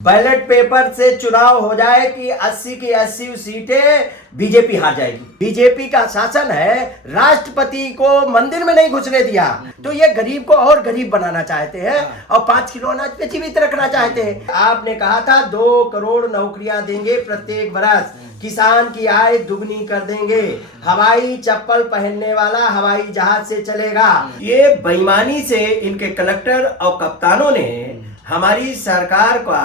Ballot paper से चुनाव हो जाए कि 80 की 80 सीटें बीजेपी हार जाएगी। बीजेपी का शासन है, राष्ट्रपति को मंदिर में नहीं घुसने दिया, तो ये गरीब को और गरीब बनाना चाहते हैं और 5 किलो अनाज पे जीवित रखना चाहते हैं। आपने कहा था 2 करोड़ नौकरियां देंगे प्रत्येक वर्ष, किसान की आय दुगनी कर देंगे, हवाई चप्पल पहनने वाला हवाई जहाज से चलेगा। ये बेईमानी से इनके कलेक्टर और कप्तानों ने हमारी सरकार का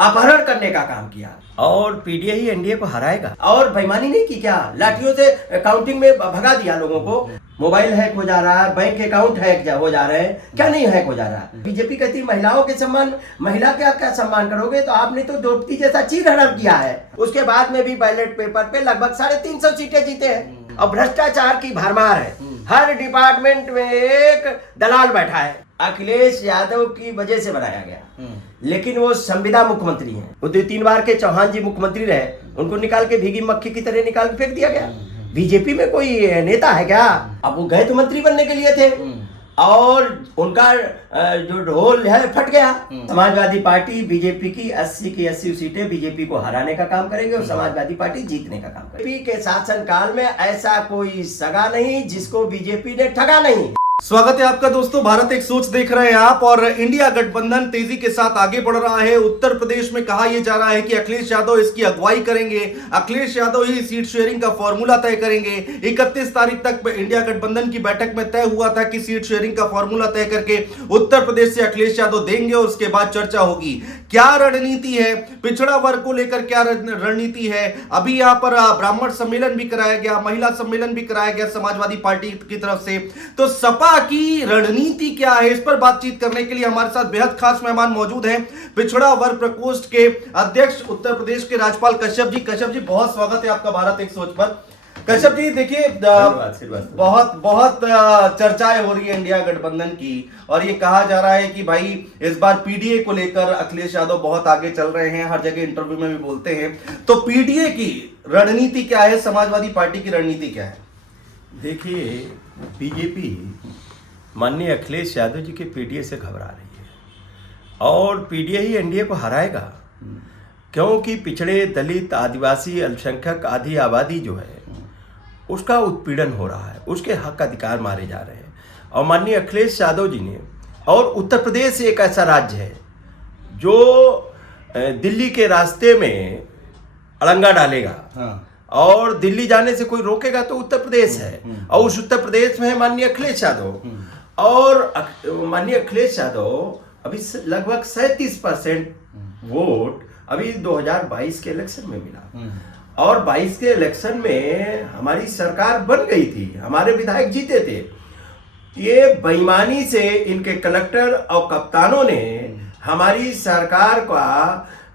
अपहरण करने का काम किया और पीडीए ही एनडीए को हराएगा। और बेईमानी नहीं की क्या, लाठियों से काउंटिंग में भगा दिया लोगों को। मोबाइल हैक हो जा रहा है, बैंक अकाउंट हैक हो जा रहे हैं, क्या नहीं हैक हो जा रहा है। बीजेपी कहती है महिलाओं के सम्मान, महिला क्या क्या सम्मान करोगे, तो आपने तो द्रौपदी जैसा चीर हड़प किया है। उसके बाद में भी बैलेट पेपर पे लगभग 350 सीटें जीते हैं और भ्रष्टाचार की भरमार है। हर डिपार्टमेंट में एक दलाल बैठा है, अखिलेश यादव की वजह से बनाया गया, लेकिन वो संविदा मुख्यमंत्री हैं। वो 2-3 बार के चौहान जी मुख्यमंत्री रहे, उनको निकाल के भीगी मक्खी की तरह निकाल के फेंक दिया गया। बीजेपी में कोई नेता है क्या? अब वो गए तो मंत्री बनने के लिए थे और उनका जो ढोल है फट गया। समाजवादी पार्टी बीजेपी की 80 की 80 सीटें बीजेपी को हराने का काम करेंगे और समाजवादी पार्टी जीतने का काम करेगी। बीजेपी के शासन काल में ऐसा कोई सगा नहीं जिसको बीजेपी ने ठगा नहीं। स्वागत है आपका दोस्तों। भारत एक सोच देख रहे हैं आप, और इंडिया गठबंधन तेजी के साथ आगे बढ़ रहा है। उत्तर प्रदेश में कहा यह जा रहा है कि अखिलेश यादव इसकी अगुवाई करेंगे, अखिलेश यादव ही सीट शेयरिंग का फॉर्मूला तय करेंगे। 31 तारीख तक इंडिया गठबंधन की बैठक में तय हुआ था कि सीट शेयरिंग का फॉर्मूला तय करके उत्तर प्रदेश से अखिलेश यादव देंगे और उसके बाद चर्चा होगी। क्या रणनीति है, पिछड़ा वर्ग को लेकर क्या रणनीति है। अभी यहां पर ब्राह्मण सम्मेलन भी कराया गया, महिला सम्मेलन भी कराया गया समाजवादी पार्टी की तरफ से। तो सपा की रणनीति क्या है, इस पर बातचीत करने के लिए हमारे साथ बेहद खास मेहमान मौजूद हैं। पिछड़ा वर्ग प्रकोष्ठ के अध्यक्ष उत्तर प्रदेश के राज्यपाल कश्यप जी। कश्यप जी, बहुत स्वागत है आपका भारत एक सोच पर। कश्यप जी, देखिए बहुत चर्चाएं हो रही है इंडिया गठबंधन की, और ये कहा जा रहा है कि भाई इस बार पीडीए को लेकर अखिलेश यादव बहुत आगे चल रहे हैं, हर जगह इंटरव्यू में भी बोलते हैं। तो पीडीए की रणनीति क्या है, समाजवादी पार्टी की रणनीति क्या है? देखिए, बीजेपी माननीय अखिलेश यादव जी के पीडीए से घबरा रही है और पीडीए ही एनडीए को हराएगा, क्योंकि पिछड़े, दलित, आदिवासी, अल्पसंख्यक आदि आबादी जो है उसका उत्पीड़न हो रहा है, उसके हक अधिकार मारे जा रहे हैं। और माननीय अखिलेश यादव जी ने, और उत्तर प्रदेश एक ऐसा राज्य है जो दिल्ली के रास्ते में अड़ंगा डालेगा। हाँ। और दिल्ली जाने से कोई रोकेगा तो उत्तर प्रदेश है, और उस उत्तर प्रदेश में है माननीय अखिलेश यादव। और माननीय अखिलेश यादव अभी लगभग 37% वोट अभी 2022 के इलेक्शन में मिला, और 22 के इलेक्शन में हमारी सरकार बन गई थी, हमारे विधायक जीते थे। ये बेईमानी से इनके कलेक्टर और कप्तानों ने हमारी सरकार का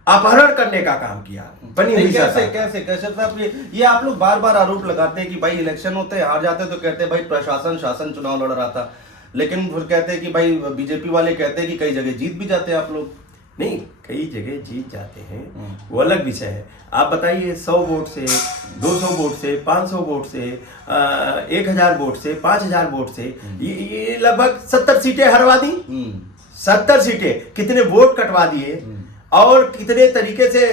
अपहरण करने का काम किया। कैसे कश्यप साहब, ये आप लोग बार बार आरोप लगाते हैं कि भाई इलेक्शन होते हैं, हार जाते हैं तो कहते हैं भाई प्रशासन शासन चुनाव लड़ रहा था, लेकिन फिर कहते हैं कि भाई बीजेपी वाले कहते हैं कि कई जगह जीत भी जाते हैं आप लोग। नहीं, कई जगह जीत जाते हैं, वो अलग विषय है। आप बताइए, 100 वोट से, 200 वोट से, 500 वोट से, 1000 वोट से, 5000 वोट से, ये लगभग 70 सीटें हरवा दी। 70 सीटें, कितने वोट कटवा दिए, और कितने तरीके से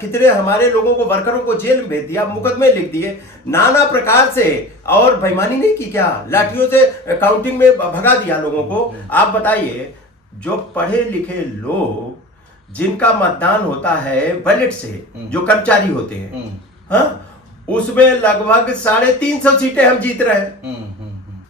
कितने हमारे लोगों को, वर्करों को जेल में भेज दिया, मुकदमे लिख दिए, नाना प्रकार से। और बेईमानी नहीं की क्या, लाठियों से काउंटिंग में भगा दिया लोगों को। आप बताइए, जो पढ़े लिखे लोग जिनका मतदान होता है बैलेट से, जो कर्मचारी होते हैं, हाँ, उसमें लगभग 350 सीटें हम जीत रहे हैं।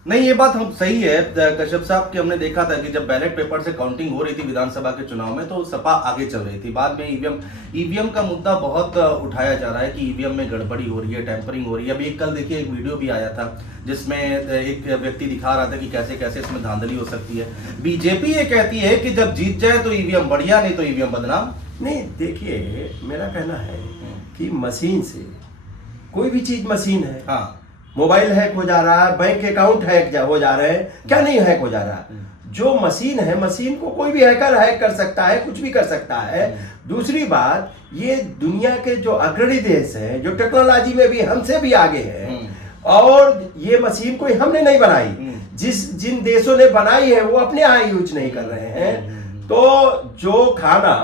नहीं, ये बात हम सही है कश्यप साहब कि हमने देखा था कि जब बैलेट पेपर से काउंटिंग हो रही थी विधानसभा के चुनाव में, तो सपा आगे चल रही थी। बाद में ईवीएम का मुद्दा बहुत उठाया जा रहा है कि ईवीएम में गड़बड़ी हो रही है, टेम्परिंग हो रही है। अभी कल देखिए एक वीडियो भी आया था जिसमें एक व्यक्ति दिखा रहा था कि कैसे कैसे इसमें धांधली हो सकती है। बीजेपी ये कहती है कि जब जीत जाए तो ईवीएम बढ़िया, नहीं तो ईवीएम बदनाम। नहीं, देखिए, मेरा कहना है कि मशीन से, कोई भी चीज मशीन है। हाँ, मोबाइल हैक हो जा रहा है, बैंक अकाउंट हैक हो जा रहे हैं, क्या नहीं हैक हो जा रहा है। जो मशीन है, मशीन को कोई भी हैकर हैक कर सकता है, कुछ भी कर सकता है। दूसरी बात, ये दुनिया के जो अग्रणी देश हैं, जो टेक्नोलॉजी में भी हमसे भी आगे हैं, और ये मशीन कोई हमने नहीं बनाई, जिन देशों ने बनाई है वो अपने यहाँ यूज नहीं कर रहे हैं। तो जो खाना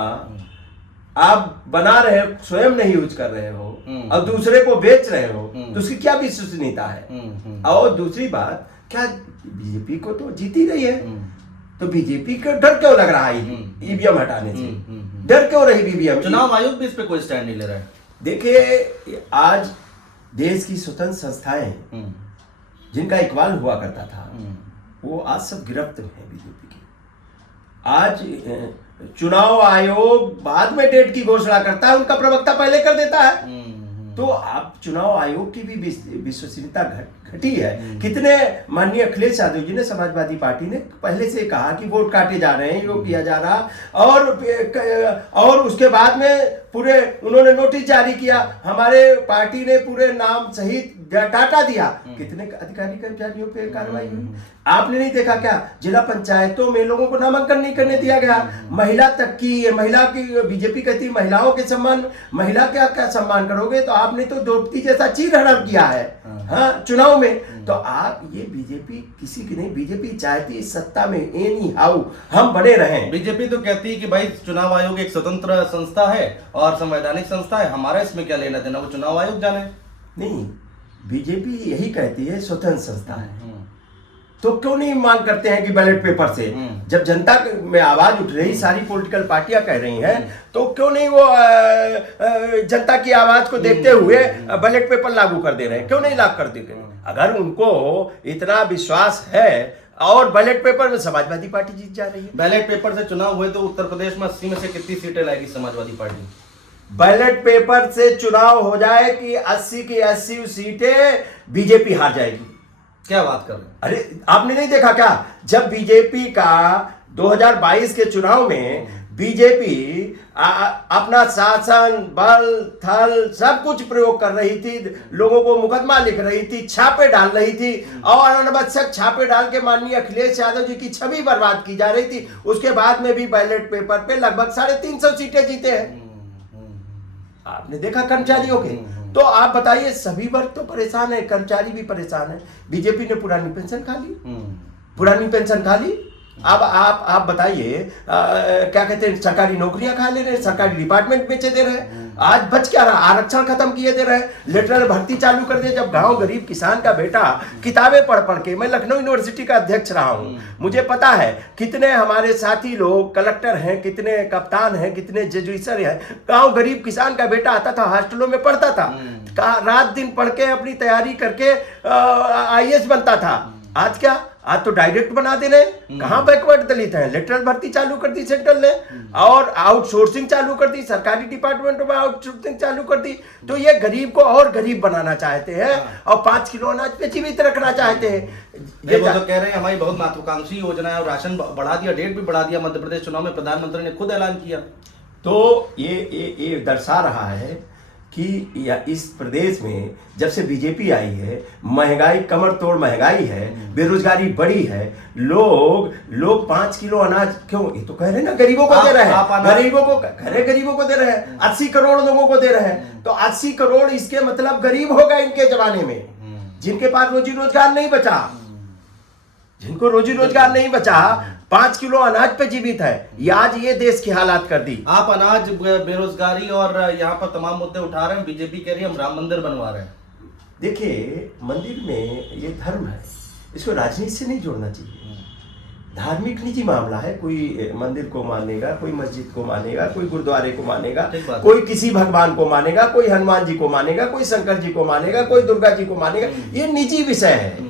आप बना रहे हो, स्वयं नहीं यूज कर रहे हो और दूसरे को बेच रहे हो, तो उसकी क्या विश्वसनीयता है? और दूसरी बात, क्या बीजेपी को तो जीती रही है, तो बीजेपी का डर क्यों लग रहा है ईवीएम हटाने से? डर क्यों रही ईवीएम? चुनाव आयोग भी इस पे कोई स्टैंड नहीं ले रहा है। देखिए, आज देश की स्वतंत्र संस्थाएं जिनका इकबाल हुआ करता था, वो आज सब गिरफ्त में है बीजेपी की। आज चुनाव आयोग बाद में डेट की घोषणा करता है, उनका प्रवक्ता पहले कर देता है। तो आप चुनाव आयोग की भी विश्वसनीयता घटी है। कितने माननीय अखिलेश यादव जी ने, समाजवादी पार्टी ने पहले से कहा कि वोट काटे जा रहे हैं, यो किया जा रहा, और उसके बाद में पूरे उन्होंने नोटिस जारी किया, हमारे पार्टी ने पूरे नाम सहित डाटा दिया। कितने अधिकारी कर्मचारियों पे कार्रवाई हुई? आपने नहीं देखा क्या? जिला पंचायतों में लोगों को नामांकन नहीं करने दिया गया। महिला तक की, महिला की बीजेपी कहती महिलाओं के सम्मान, महिला क्या क्या सम्मान करोगे? तो आपने तो द्रौपदी जैसा चीरहरण किया है हाँ चुनाव में। तो आप ये बीजेपी किसी की नहीं, बीजेपी चाहती है सत्ता में एनी हाउ हम बने रहें। बीजेपी तो कहती है कि भाई चुनाव आयोग एक स्वतंत्र संस्था है और संवैधानिक संस्था है, हमारा इसमें क्या लेना देना, वो चुनाव आयोग जाने। नहीं, बीजेपी यही कहती है स्वतंत्र संस्था है, तो क्यों नहीं मांग करते हैं कि बैलेट पेपर से? जब जनता में आवाज उठ रही, सारी पॉलिटिकल पार्टियां कह रही हैं, तो क्यों नहीं वो जनता की आवाज को देखते हुए बैलेट पेपर लागू कर दे रहे हैं? क्यों नहीं लागू कर दे रहे? अगर उनको इतना विश्वास है, और बैलेट पेपर में समाजवादी पार्टी जीत जा रही है। बैलेट पेपर से चुनाव हुए तो उत्तर प्रदेश में 80 में से कितनी सीटें लाएगी समाजवादी पार्टी? बैलेट पेपर से चुनाव हो जाए कि 80 की 80 सीटें बीजेपी हार जाएगी। क्या बात कर रहे हैं? अरे आपने नहीं देखा क्या? जब बीजेपी का 2022 के चुनाव में बीजेपी अपना शासन बल थल सब कुछ प्रयोग कर रही थी, लोगों को मुकदमा लिख रही थी, छापे डाल रही थी, और अनावश्यक छापे डाल के माननीय अखिलेश यादव जी की छवि बर्बाद की जा रही थी। उसके बाद में भी बैलेट पेपर पे लगभग 350 सीटें जीते हैं। आपने देखा कर्मचारियों के, तो आप बताइए, सभी वर्ग तो परेशान है, कर्मचारी भी परेशान है। बीजेपी ने पुरानी पेंशन खा ली, पुरानी पेंशन खा ली। अब आप बताइए, क्या कहते हैं, सरकारी नौकरियां खा ले रहे हैं, सरकारी डिपार्टमेंट बेचे दे रहे हैं। आज बच क्या रहा? आरक्षण खत्म किए दे रहे हैं, लेटरल भर्ती चालू कर दिए। जब गांव गरीब किसान का बेटा किताबें पढ़ पढ़ के, मैं लखनऊ यूनिवर्सिटी का अध्यक्ष रहा हूं, मुझे पता है कितने हमारे साथी लोग कलेक्टर हैं, कितने कप्तान हैं, कितने जजुइसर हैं। गांव गरीब किसान का बेटा आता था, हॉस्टलों में पढ़ता था, रात दिन पढ़ के अपनी तैयारी करके IAS बनता था। आज क्या? आज तो डायरेक्ट बना दे रहे। कहां बैकवर्ड दलित है? लेटरल भर्ती चालू कर दी सेंट्रल ने, और आउटसोर्सिंग चालू कर दी, सरकारी डिपार्टमेंटों में आउटसोर्सिंग चालू कर दी। तो ये गरीब को और गरीब बनाना चाहते हैं, और 5 किलो अनाज पे जीवित रखना चाहते हैं। ये वो तो कह रहे हैं हमारी बहुत महत्वाकांक्षी योजना है, और राशन बढ़ा दिया, डेट भी बढ़ा दिया। मध्य प्रदेश चुनाव में प्रधानमंत्री ने खुद ऐलान किया। तो ये दर्शा रहा है कि इस प्रदेश में जब से बीजेपी आई है, महंगाई कमर तोड़ महंगाई है, बेरोजगारी बढ़ी है। लोग 5 किलो अनाज क्यों? ये तो कह रहे हैं ना, गरीबों को दे रहे हैं, गरीबों को दे रहे हैं, 80 करोड़ लोगों को दे रहे हैं। तो 80 करोड़ इसके मतलब गरीब हो गए इनके जमाने में, जिनके पास रोजी रोजगार नहीं बचा, जिनको रोजी रोजगार नहीं बचा, 5 किलो अनाज पे जीवित है। ये आज ये देश की हालात कर दी। आप अनाज, बेरोजगारी और यहाँ पर तमाम मुद्दे उठा रहे हैं, बीजेपी कह रही है हम राम मंदिर बनवा रहे हैं। देखिए, मंदिर में ये धर्म है, इसको राजनीति से नहीं जोड़ना चाहिए। धार्मिक निजी मामला है, कोई मंदिर को मानेगा, कोई मस्जिद को मानेगा, कोई गुरुद्वारे को मानेगा, कोई किसी भगवान को मानेगा, कोई हनुमान जी को मानेगा, कोई शंकर जी को मानेगा, कोई दुर्गा जी को मानेगा। ये निजी विषय है।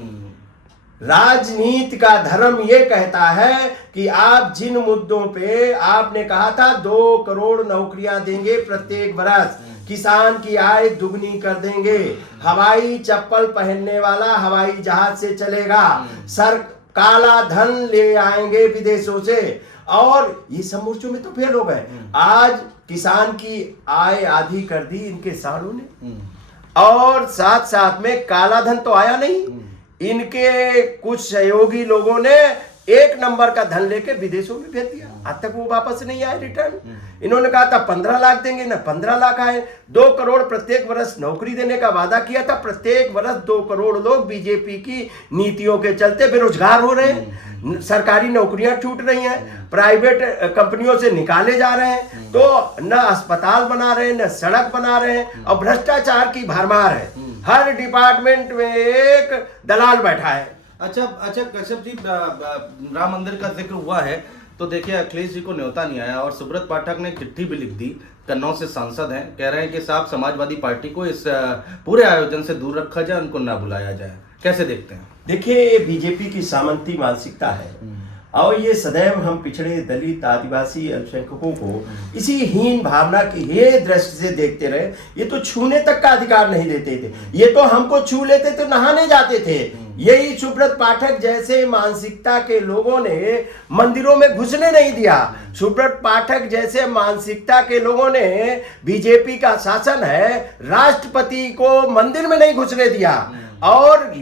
राजनीति का धर्म यह कहता है कि आप जिन मुद्दों पे आपने कहा था 2 करोड़ नौकरियां देंगे प्रत्येक वर्ष, किसान की आय दुगनी कर देंगे, हवाई चप्पल पहनने वाला हवाई जहाज से चलेगा, सर काला धन ले आएंगे विदेशों से, और ये सब मोर्चों में तो फेल हो गए। आज किसान की आय आधी कर दी इन किसानों ने, और साथ साथ में काला धन तो आया नहीं, इनके कुछ सहयोगी लोगों ने 1 नंबर का धन लेके विदेशों में भेज दिया। आज तक वो वापस नहीं आए रिटर्न। इन्होंने कहा था 15 लाख देंगे, ना 15 लाख आए। 2 करोड़ प्रत्येक वर्ष नौकरी देने का वादा किया था, प्रत्येक वर्ष 2 करोड़ लोग बीजेपी की नीतियों के चलते बेरोजगार हो रहे हैं। सरकारी नौकरियां छूट रही हैं, प्राइवेट कंपनियों से निकाले जा रहे हैं, तो न अस्पताल बना रहे हैं, न सड़क बना रहे हैं, और भ्रष्टाचार की भरमार है। हर डिपार्टमेंट में एक दलाल बैठा है। अच्छा कश्यप जी, राम मंदिर का जिक्र हुआ है तो देखिए अखिलेश जी को न्योता नहीं आया और सुब्रत पाठक ने चिट्ठी भी लिख दी, कन्नौज से सांसद हैं, कह रहे हैं कि साहब समाजवादी पार्टी को इस पूरे आयोजन से दूर रखा जाए, उनको ना बुलाया जाए। कैसे देखते हैं? देखिए, ये बीजेपी की सामंती मानसिकता है और ये सदैव हम पिछड़े, दलित, आदिवासी, अल्पसंख्यकों को इसी हीन भावना की हे दृष्टि से देखते रहे। ये तो छूने तक का अधिकार नहीं देते थे, ये तो हमको छू लेते तो नहाने जाते थे। यही सुब्रत पाठक जैसे मानसिकता के लोगों ने मंदिरों में घुसने नहीं दिया। सुब्रत पाठक जैसे मानसिकता के लोगों ने, बीजेपी का शासन है, राष्ट्रपति को मंदिर में नहीं घुसने दिया। और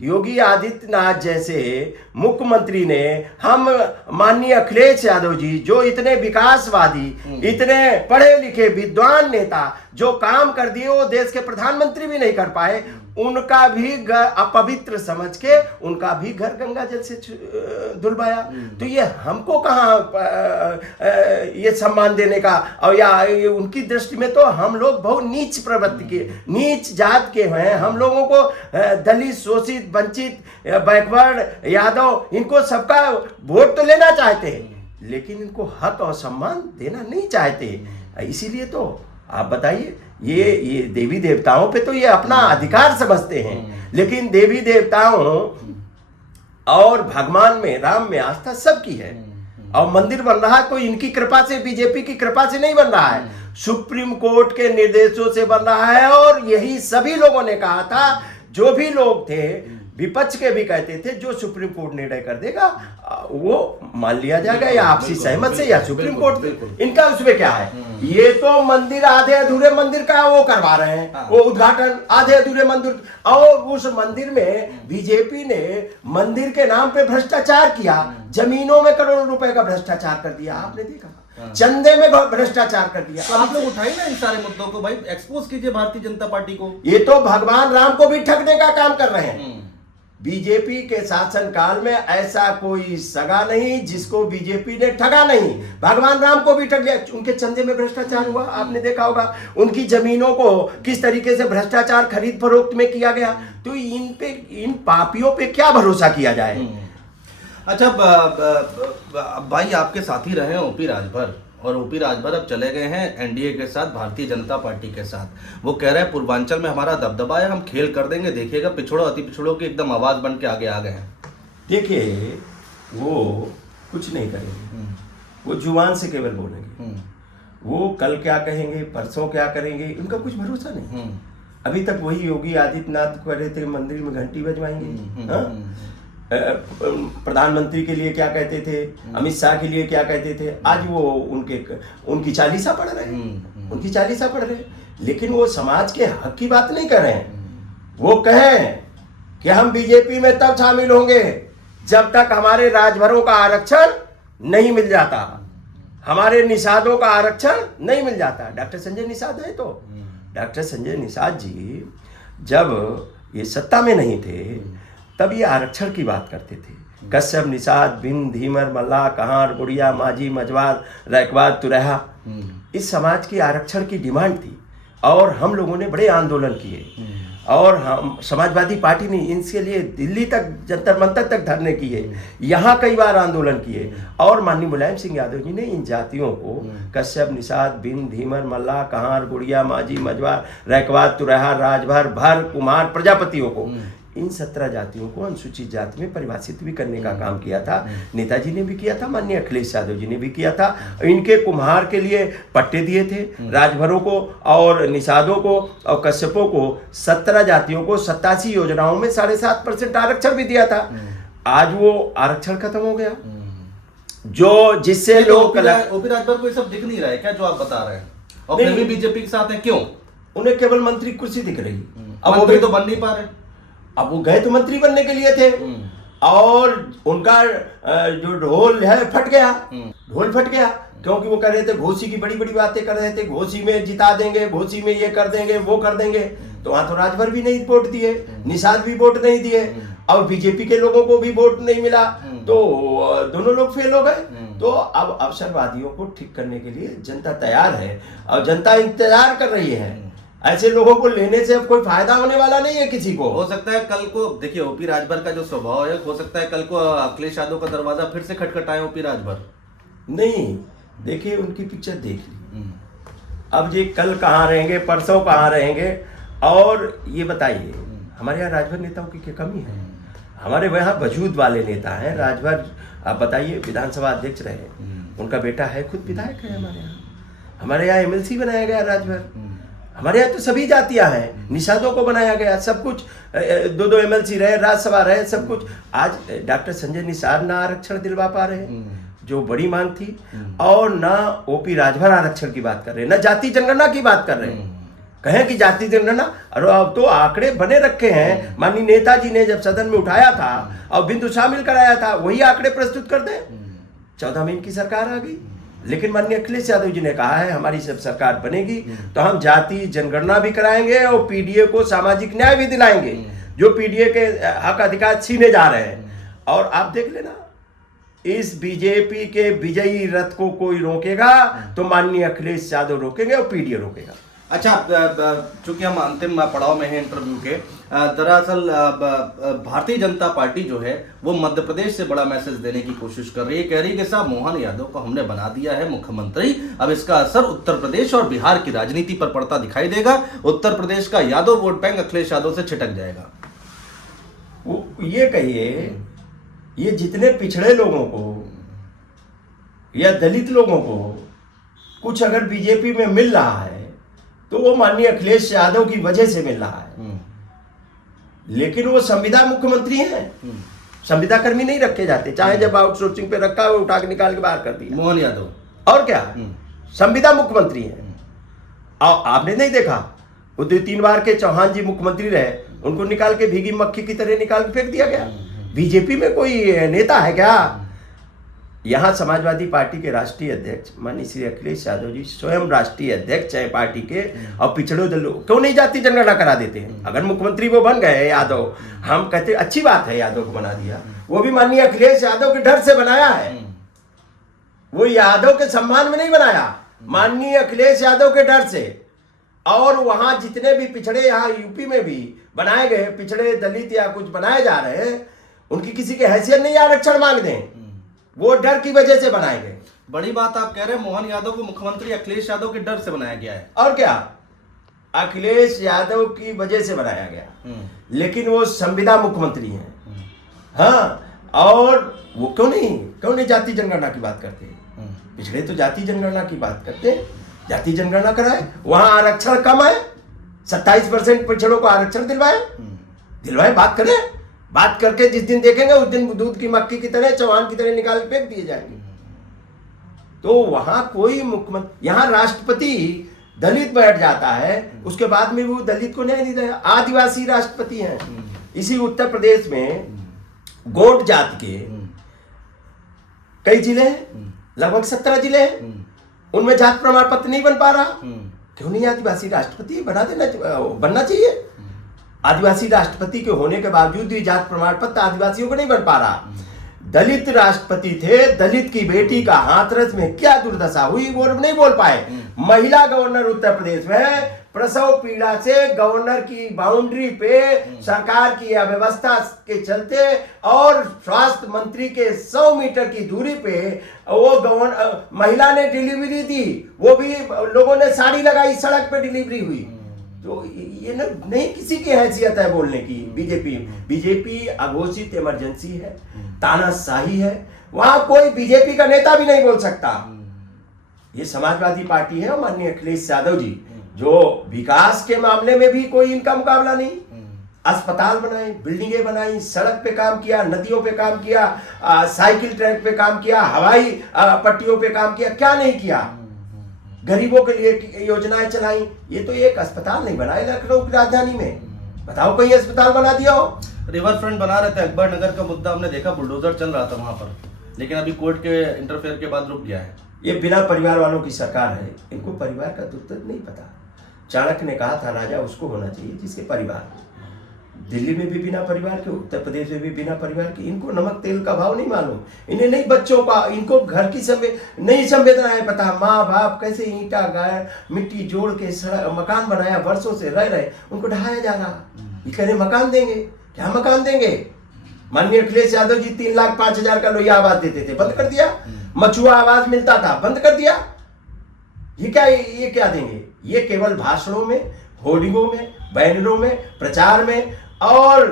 योगी आदित्यनाथ जैसे मुख्यमंत्री ने, हम माननीय अखिलेश यादव जी जो इतने विकासवादी, इतने पढ़े लिखे विद्वान नेता जो काम कर दिए, वो देश के प्रधानमंत्री भी नहीं कर पाए, उनका भी अपवित्र समझ के उनका भी घर गंगा जल से धुलवाया। तो ये हमको कहाँ ये सम्मान देने का, और या उनकी दृष्टि में तो हम लोग बहुत नीच प्रवृत्ति के, नीच जात के हैं। हम लोगों को दलित, शोषित, वंचित, बैकवर्ड, यादव, इनको सबका वोट तो लेना चाहते हैं, लेकिन इनको हक और सम्मान देना नहीं चाहते। इसीलिए तो आप बताइए, ये देवी देवताओं पे तो ये अपना अधिकार समझते हैं, लेकिन देवी देवताओं और भगवान में, राम में आस्था सबकी है। और मंदिर बन रहा है कोई इनकी कृपा से, बीजेपी की कृपा से नहीं बन रहा है, सुप्रीम कोर्ट के निर्देशों से बन रहा है। और यही सभी लोगों ने कहा था, जो भी लोग थे, विपक्ष के भी कहते थे, जो सुप्रीम कोर्ट निर्णय कर देगा वो मान लिया जाएगा, या आपसी सहमत से, या सुप्रीम कोर्ट, इनका उसमें क्या है। ये तो मंदिर, आधे अधूरे मंदिर का वो करवा रहे हैं, वो उद्घाटन आधे अधूरे मंदिर। और उस मंदिर में बीजेपी ने मंदिर के नाम पे भ्रष्टाचार किया, जमीनों में करोड़ों रुपए का भ्रष्टाचार कर दिया, आपने देखा, चंदे में भ्रष्टाचार कर दिया। तो आप लोग उठाइए ना इन सारे मुद्दों को, भाई एक्सपोज कीजिए भारतीय जनता पार्टी को। ये तो भगवान राम को भी ठगने का काम कर रहे हैं। बीजेपी के शासन काल में ऐसा कोई सगा नहीं जिसको बीजेपी ने ठगा नहीं। भगवान राम को भी ठग लिया, उनके चंदे में भ्रष्टाचार हुआ, आपने देखा होगा। उनकी जमीनों को किस तरीके से भ्रष्टाचार खरीद फरोख्त में किया गया। तो इन पापियों पे क्या भरोसा किया जाए। अच्छा भाई, आपके साथी रहे हैं ओपी राजभर, और ओपी राजभर अब चले गए हैं एनडीए के साथ, भारतीय जनता पार्टी के साथ। वो कह रहे हैं पूर्वांचल में हमारा दबदबा है, हम खेल कर देंगे, देखिएगा पिछड़ों अति पिछड़ों की एकदम आवाज बन के आगे आ गए हैं। देखिए, वो कुछ नहीं करेंगे, वो जुबान से केवल बोलेंगे। वो कल क्या कहेंगे, परसों क्या करेंगे, उनका कुछ भरोसा नहीं। अभी तक वही योगी आदित्यनाथ कह रहे थे मंदिर में घंटी बजवाएंगे, प्रधानमंत्री के लिए क्या कहते थे, अमित शाह के लिए क्या कहते थे। आज वो उनकी चालीसा पढ़ रहे हैं, उनकी चालीसा पढ़ रहे हैं, लेकिन वो समाज के हक की बात नहीं कर रहे हैं। वो कहें कि हम बीजेपी में तब शामिल होंगे जब तक हमारे राजभरों का आरक्षण नहीं मिल जाता, हमारे निषादों का आरक्षण नहीं मिल जाता। डॉक्टर संजय निषाद है, तो डॉक्टर संजय निषाद जी जब ये सत्ता में नहीं थे तब ये आरक्षण की बात करते थे। कश्यप, निषाद, बिंद, धीमर, मल्लाह, कहार, गुड़िया, माझी, मजवार, रैकवाद, तुरहा, इस समाज की आरक्षण की डिमांड थी और हम लोगों ने बड़े आंदोलन किए। और हम समाजवादी पार्टी ने इनके लिए दिल्ली तक, जंतर मंतर तक धरने किए, यहाँ कई बार आंदोलन किए। और माननीय मुलायम सिंह यादव जी ने इन जातियों को, कश्यप, निषाद, बिंद, धीमर, मल्लाह, कहार, गुड़िया, माझी, मजवार, रैकवाद, तुरहा, राजभर, भर, कुमार, प्रजापतियों को, इन 17 जातियों को अनुसूचित जाति में परिभाषित भी करने का काम किया था। नेताजी ने भी किया था, माननीय अखिलेश यादव जी ने भी किया था। इनके कुम्हार के लिए पट्टे दिए थे, राजभरों को और निषादों को और कश्यपों को, 17 जातियों को 87 योजनाओं में 7.5% आरक्षण भी दिया था। आज वो आरक्षण खत्म हो गया, जो जिससे लोग ओपी राजभर को ये सब दिख नहीं रहा है क्या जो आप बता रहे हैं, और फिर भी बीजेपी के साथ है, क्यों? उन्हें केवल मंत्री कुर्सी दिख रही, अब मंत्री तो बन नहीं पा रहे। अब वो गए तो मंत्री बनने के लिए थे और उनका जो ढोल है फट गया, ढोल फट गया, क्योंकि वो कर रहे थे, घोसी की बड़ी बड़ी बातें कर रहे थे, घोसी में जिता देंगे, घोसी में ये कर देंगे, वो कर देंगे। तो वहां तो राजभर भी नहीं वोट दिए, निषाद भी वोट नहीं दिए। और बीजेपी के लोगों को भी वोट नहीं मिला, तो दोनों लोग फेल हो गए। तो अब अवसरवादियों को ठीक करने के लिए जनता तैयार है और जनता इंतजार कर रही है। ऐसे लोगों को लेने से अब कोई फायदा होने वाला नहीं है किसी को। हो सकता है कल को, देखिए ओपी राजभर का जो स्वभाव है, हो सकता है कल को अखिलेश यादव का दरवाजा फिर से खटखटाए ओपी राजभर। नहीं, देखिए उनकी पिक्चर देख ली, अब ये कल कहाँ रहेंगे, परसों कहाँ रहेंगे। और ये बताइए हमारे यहाँ राजभर नेताओं की क्या कमी है? हमारे यहाँ वजूद वाले नेता हैं राजभर। आप बताइए, विधानसभा अध्यक्ष रहे, उनका बेटा है खुद विधायक है हमारे यहाँ। हमारे यहाँ एमएलसी बनाया गया राजभर। हमारे यहाँ तो सभी जातियां हैं, निषादों को बनाया गया, सब कुछ, 2-2 एमएलसी रहे, राज्यसभा रहे, सब कुछ। आज डॉक्टर संजय निषाद ना आरक्षण दिलवा पा रहे, जो बड़ी मांग थी, और ना ओपी राजभर आरक्षण की बात कर रहे हैं, ना जाति जनगणना की बात कर रहे हैं। कहें कि जाति जनगणना, और अब तो आंकड़े बने रखे हैं। माननीय नेताजी ने जब सदन में उठाया था और बिंदु शामिल कराया था, वही आंकड़े प्रस्तुत कर दें। 14 में इनकी सरकार आ गई, लेकिन माननीय अखिलेश यादव जी ने कहा है हमारी जब सरकार बनेगी तो हम जाति जनगणना भी कराएंगे और पीडीए को सामाजिक न्याय भी दिलाएंगे, जो पीडीए के हक अधिकार छीने जा रहे हैं। और आप देख लेना, इस बीजेपी के विजयी रथ को कोई रोकेगा तो माननीय अखिलेश यादव रोकेंगे और पीडीए रोकेगा। अच्छा, चूंकि हम अंतिम पड़ाव में हैं इंटरव्यू के, दरअसल भारतीय जनता पार्टी जो है वो मध्य प्रदेश से बड़ा मैसेज देने की कोशिश कर रही है। कह रही है कि साहब मोहन यादव को हमने बना दिया है मुख्यमंत्री, अब इसका असर उत्तर प्रदेश और बिहार की राजनीति पर पड़ता दिखाई देगा। उत्तर प्रदेश का यादव वोट बैंक अखिलेश यादव से छिटक जाएगा। ये कहिए, ये जितने पिछड़े लोगों को या दलित लोगों को कुछ अगर बीजेपी में मिल रहा है तो वो माननीय अखिलेश यादव की वजह से मिल रहा है। लेकिन वो संविदा मुख्यमंत्री हैं, संविदा कर्मी नहीं रखे जाते, चाहे जब आउटसोर्सिंग पे रखा वो उठा के निकाल के बाहर कर दिया मोहन यादव, और क्या, संविदा मुख्यमंत्री हैं। और आपने नहीं देखा वो 2-3 बार के चौहान जी मुख्यमंत्री रहे, उनको निकाल के भीगी मक्खी की तरह निकाल के फेंक दिया गया। बीजेपी में कोई नेता है क्या? यहाँ समाजवादी पार्टी के राष्ट्रीय अध्यक्ष माननीय श्री अखिलेश यादव जी स्वयं राष्ट्रीय अध्यक्ष है पार्टी के, और पिछड़े दलों क्यों नहीं जाति जनगणना करा देते हैं? अगर मुख्यमंत्री वो बन गए यादव, हम कहते अच्छी बात है यादव को बना दिया, वो भी माननीय अखिलेश यादव के डर से बनाया है, वो यादव के सम्मान में नहीं बनाया, माननीय अखिलेश यादव के डर से। और वहां जितने भी पिछड़े, यहाँ यूपी में भी बनाए गए पिछड़े दलित या कुछ बनाए जा रहे हैं, उनकी किसी की हैसियत नहीं आरक्षण मांग दें, वो डर की वजह से बनाए गए। बड़ी बात आप कह रहे हैं, मोहन यादव को मुख्यमंत्री अखिलेश यादव के डर से बनाया गया है। और क्या, अखिलेश यादव की वजह से बनाया गया, लेकिन वो संविदा मुख्यमंत्री हैं। हाँ, और वो क्यों नहीं जाति जनगणना की बात करते? पिछड़े तो जाति जनगणना की बात करते हैं, जाति जनगणना कराए। वहां आरक्षण कम है, 27% पिछड़ों को आरक्षण दिलवाए, बात करें, बात करके जिस दिन देखेंगे उस दिन दूध की मक्खी की तरह, चौहान की तरह निकाल के फेंक दिए जाएंगे। तो वहां कोई मुख्यमंत्री, यहाँ राष्ट्रपति दलित बैठ जाता है, उसके बाद में वो दलित को न्याय नहीं देगा। आदिवासी राष्ट्रपति हैं। इसी उत्तर प्रदेश में गोंड जाति के कई जिले हैं, लगभग 17 जिले हैं, उनमें जात प्रमाण पत्र नहीं बन पा रहा। क्यों नहीं आदिवासी राष्ट्रपति बनना चाहिए? आदिवासी राष्ट्रपति के होने के बावजूद भी जात प्रमाण पत्र आदिवासियों को नहीं बन पा रहा। दलित राष्ट्रपति थे, दलित की बेटी का हाथरस में क्या दुर्दशा हुई वो नहीं बोल पाए। महिला गवर्नर उत्तर प्रदेश में प्रसव पीड़ा से गवर्नर की बाउंड्री पे सरकार की अव्यवस्था के चलते और स्वास्थ्य मंत्री के 100 मीटर की दूरी पे वो महिला ने डिलीवरी दी, वो भी लोगों ने साड़ी लगाई, सड़क पे डिलीवरी हुई। तो ये नहीं किसी की हैसियत है बोलने की। बीजेपी अघोषित इमरजेंसी है, तानाशाही है, वहां कोई बीजेपी का नेता भी नहीं बोल सकता। ये समाजवादी पार्टी है और माननीय अखिलेश यादव जी जो विकास के मामले में भी कोई इनका मुकाबला नहीं। अस्पताल बनाए, बिल्डिंगें बनाई, सड़क पे काम किया, नदियों पे काम किया, साइकिल ट्रैक पे काम किया, हवाई पट्टियों पे काम किया, क्या नहीं किया। गरीबों के लिए योजनाएं चलाई। ये तो एक अस्पताल नहीं बनाए लखनऊ की राजधानी में, बताओ कोई अस्पताल बना दिया हो? रिवर फ्रंट बना रहे थे, अकबर नगर का मुद्दा हमने देखा, बुलडोजर चल रहा था वहां पर, लेकिन अभी कोर्ट के इंटरफेयर के बाद रुक गया है। ये बिना परिवार वालों की सरकार है, इनको परिवार का दुख तक नहीं पता। चाणक्य ने कहा था राजा उसको होना चाहिए जिसके परिवार, दिल्ली में भी बिना परिवार के, उत्तर प्रदेश में भी बिना परिवार के। इनको नमक तेल का भाव नहीं मालूम, इन्हें नहीं बच्चों का, इनको घर की नहीं संवेदनाएं पता। माँ बाप कैसे ईंटा गाय मिट्टी जोड़ के मकान बनाया, वर्षों से रह रहे, उनको ढहाया जा रहा। ये कह रहे मकान देंगे, क्या मकान देंगे? माननीय अखिलेश यादव जी 3,05,000 का लोहिया आवास देते थे, बंद कर दिया। मछुआ आवास मिलता था, बंद कर दिया। ये क्या देंगे? ये केवल भाषणों में, होर्डिंगों में, बैनरों में, प्रचार में और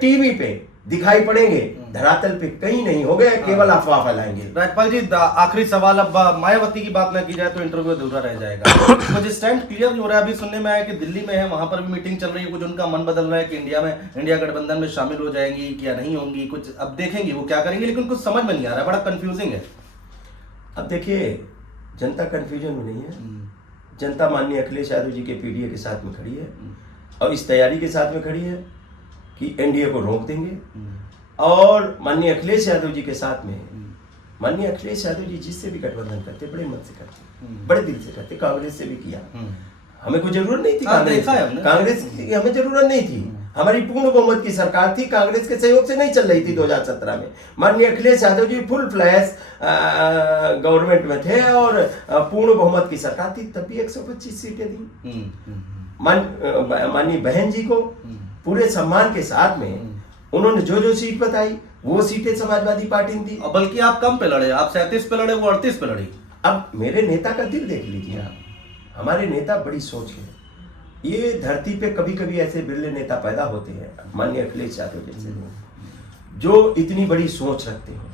टीवी पे दिखाई पड़ेंगे, धरातल पे कहीं नहीं हो गया, केवल अफवाह फैलाएंगे। राजपाल जी, आखिरी सवाल, अब मायावती की बात ना की जाए तो इंटरव्यू अधूरा रह जाएगा। कुछ स्टैंड क्लियर हो रहा है, अभी सुनने में आया कि दिल्ली में है, वहां पर भी मीटिंग चल रही है, कुछ उनका मन बदल रहा है कि इंडिया गठबंधन में शामिल हो जाएंगी क्या नहीं होंगी, कुछ अब देखेंगे वो क्या करेंगे, लेकिन कुछ समझ में नहीं आ रहा है, बड़ा कंफ्यूजिंग है। अब देखिए, जनता कंफ्यूजन में नहीं है। जनता माननीय अखिलेश यादव जी के पीडीए के साथ में खड़ी है और इस तैयारी के साथ में खड़ी है कि एनडीए को रोक देंगे। और माननीय अखिलेश यादव जी के साथ में, माननीय अखिलेश यादव जी जिससे भी गठबंधन करते बड़े मन से करते, बड़े दिल से करते। कांग्रेस से भी किया, हमें कोई जरूरत नहीं थी कांग्रेस की, हमें जरूरत नहीं थी। हमारी पूर्ण बहुमत की सरकार थी, कांग्रेस के सहयोग से नहीं चल रही थी 2017 में। माननीय Akhilesh Yadav ji full flash government में थे और पूर्ण बहुमत की सरकार थी, तब भी 125 सीटें दी। माननीय बहन जी को पूरे सम्मान के साथ में उन्होंने जो सीट बताई वो सीटें समाजवादी पार्टी ने दी। बल्कि आप कम पे लड़े, आप 37 पे लड़े, वो 38 पे लड़ी। अब मेरे नेता का दिल देख लीजिए आप, हमारे नेता बड़ी सोच है। ये धरती पे कभी कभी ऐसे बिरले नेता पैदा होते हैं, माननीय अखिलेश यादव जैसे लोग, जो इतनी बड़ी सोच रखते हो,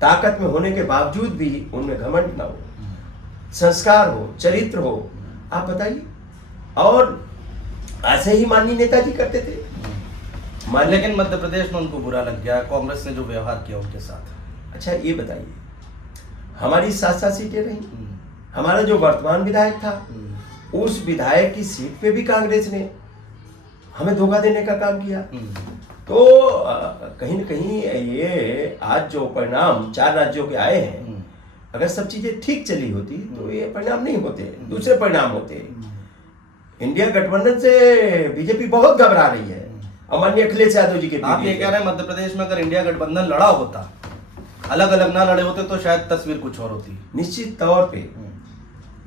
ताकत में होने के बावजूद भी उनमें घमंड ना हो, संस्कार हो, चरित्र हो। आप बताइए, और ऐसे ही माननीय नेताजी करते थे। लेकिन मध्य प्रदेश में उनको बुरा लग गया, कांग्रेस ने जो व्यवहार किया उनके साथ। अच्छा ये बताइए, हमारी 7 सीटें रही, हमारा जो वर्तमान विधायक था उस विधायक की सीट पे भी कांग्रेस ने हमें धोखा देने का काम किया। तो कहीं न कहीं ये आज जो परिणाम 4 राज्यों के आए हैं, अगर सब चीजें ठीक चली होती तो ये परिणाम नहीं होते, दूसरे परिणाम होते। इंडिया गठबंधन से बीजेपी बहुत घबरा रही है और माननीय अखिलेश यादव जी के। आप ये कह रहे हैं मध्य प्रदेश में अगर इंडिया गठबंधन लड़ा होता, अलग अलग ना लड़े होते, तो शायद तस्वीर कुछ और होती। निश्चित तौर पे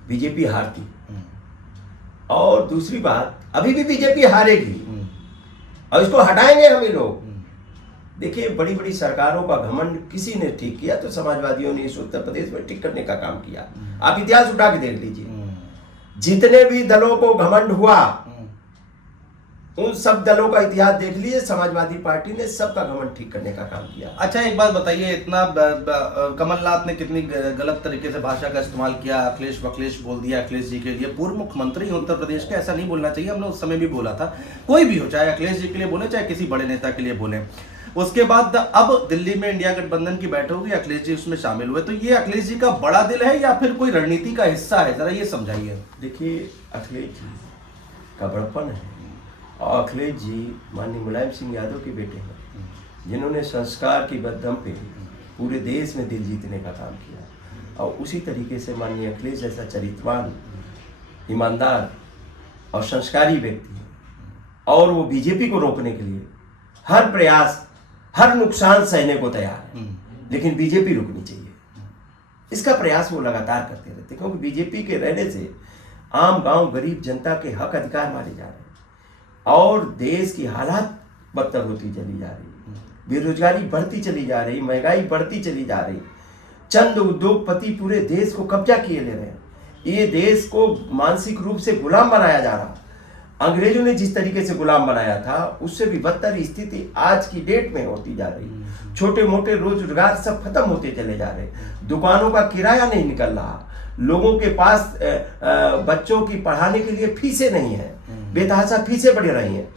बीजेपी हारती। और दूसरी बात, अभी भी बीजेपी हारेगी और इसको हटाएंगे हम ही लोग। देखिए, बड़ी बड़ी सरकारों का घमंड किसी ने ठीक किया तो समाजवादियों ने इस उत्तर प्रदेश में ठीक करने का काम किया। आप इतिहास उठा के देख लीजिए, जितने भी दलों को घमंड हुआ उन सब दलों का इतिहास देख लीजिए, समाजवादी पार्टी ने सबका घमंड ठीक करने का काम किया। अच्छा एक बात बताइए, इतना कमलनाथ ने कितनी गलत तरीके से भाषा का इस्तेमाल किया, अखिलेश वखलेश बोल दिया अखिलेश जी के लिए। पूर्व मुख्यमंत्री उत्तर प्रदेश के, ऐसा नहीं बोलना चाहिए, हमने उस समय भी बोला था। कोई भी हो, चाहे अखिलेश जी के लिए बोले चाहे किसी बड़े नेता के लिए बोले। उसके बाद अब दिल्ली में इंडिया गठबंधन की बैठक हुई, अखिलेश जी उसमें शामिल हुए, तो ये अखिलेश जी का बड़ा दिल है या फिर कोई रणनीति का हिस्सा है, जरा ये समझाइए। देखिए, अखिलेश जी का बड़पन है और अखिलेश जी माननीय मुलायम सिंह यादव के बेटे हैं, जिन्होंने संस्कार की बददम पे पूरे देश में दिल जीतने का काम किया। और उसी तरीके से माननीय अखिलेश जैसा चरित्रवान, ईमानदार और संस्कारी व्यक्ति है, और वो बीजेपी को रोकने के लिए हर प्रयास, हर नुकसान सहने को तैयार है, लेकिन बीजेपी रुकनी चाहिए। इसका प्रयास वो लगातार करते रहते, क्योंकि बीजेपी के रहने से आम गांव गरीब जनता के हक अधिकार मारे जा रहे हैं और देश की हालात बदतर होती चली जा रही, बेरोजगारी बढ़ती चली जा रही, महंगाई बढ़ती चली जा रही, चंद उद्योगपति पूरे देश को कब्जा किए ले रहे हैं, ये देश को मानसिक रूप से गुलाम बनाया जा रहा। अंग्रेजों ने जिस तरीके से गुलाम बनाया था उससे भी बदतर स्थिति आज की डेट में होती जा रही। छोटे मोटे रोजगार सब खत्म होते चले जा रहे, दुकानों का किराया नहीं निकल रहा, लोगों के पास बच्चों की पढ़ाने के लिए फीसें नहीं है, बेतहाशा फीसें बढ़ रही हैं।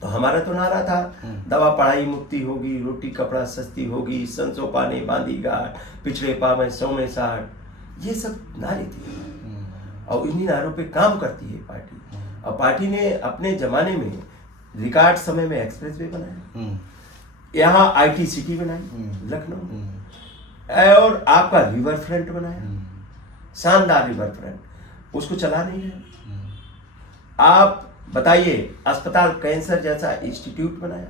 तो हमारा तो नारा था, दवा पढ़ाई मुक्ति होगी, रोटी कपड़ा सस्ती होगी, संसो पानी बांधी गाट, पिछड़े पावे 100 में 60, ये सब नारे थे और इन्हीं नारों पे काम करती है पार्टी। और पार्टी ने अपने जमाने में रिकॉर्ड समय में एक्सप्रेस वे बनाया, यहाँ IT सिटी बनाई लखनऊ, और आपका रिवर फ्रंट बनाया, शानदार रिवर फ्रंट, उसको चला नहीं है। आप बताइए, अस्पताल कैंसर जैसा इंस्टीट्यूट बनाया,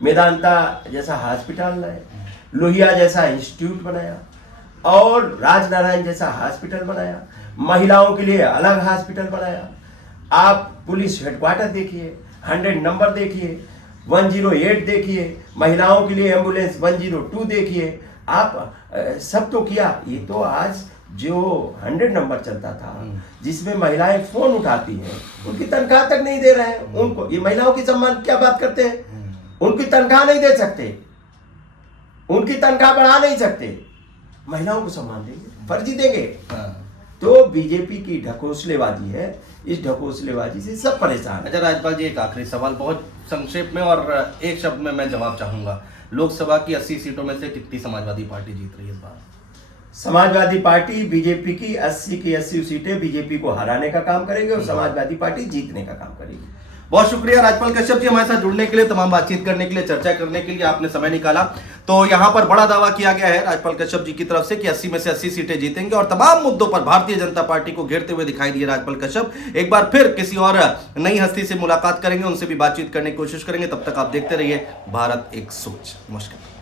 मेदांता जैसा हॉस्पिटल लाए, लोहिया जैसा इंस्टीट्यूट बनाया, और राजनारायण जैसा हॉस्पिटल बनाया, महिलाओं के लिए अलग हॉस्पिटल बनाया। आप पुलिस हेडक्वार्टर देखिए, 100 नंबर देखिए, 108 देखिए, महिलाओं के लिए एम्बुलेंस 102 देखिए। आप सब तो किया। ये तो आज जो 100 नंबर चलता था, जिसमें महिलाएं फोन उठाती हैं, उनकी तनख्वाह तक नहीं दे रहे हैं उनको। ये महिलाओं की सम्मान क्या बात करते हैं, उनकी तनख्वाह नहीं दे सकते, उनकी तनख्वाह बढ़ा नहीं सकते, महिलाओं को सम्मान देंगे, फर्जी देंगे। तो बीजेपी की ढकोसलेबाजी है, इस ढकोसलेबाजी से सब परेशान है। अच्छा राज्यपाल जी, एक आखिरी सवाल बहुत संक्षेप में और एक शब्द में मैं जवाब चाहूंगा। लोकसभा की 80 सीटों में से कितनी समाजवादी पार्टी जीत रही है इस बार? समाजवादी पार्टी बीजेपी की 80 की 80 सीटें बीजेपी को हराने का काम करेगी और समाजवादी पार्टी जीतने का काम करेगी। बहुत शुक्रिया राज्यपाल कश्यप जी हमारे साथ जुड़ने के लिए, तमाम बातचीत करने के लिए, चर्चा करने के लिए आपने समय निकाला। तो यहाँ पर बड़ा दावा किया गया है राज्यपाल कश्यप जी की तरफ से कि 80 में से 80 सीटें जीतेंगे और तमाम मुद्दों पर भारतीय जनता पार्टी को घेरते हुए दिखाई दिए राज्यपाल कश्यप। एक बार फिर किसी और नई हस्ती से मुलाकात करेंगे, उनसे भी बातचीत करने की कोशिश करेंगे। तब तक आप देखते रहिए भारत एक सोच। नमस्कार।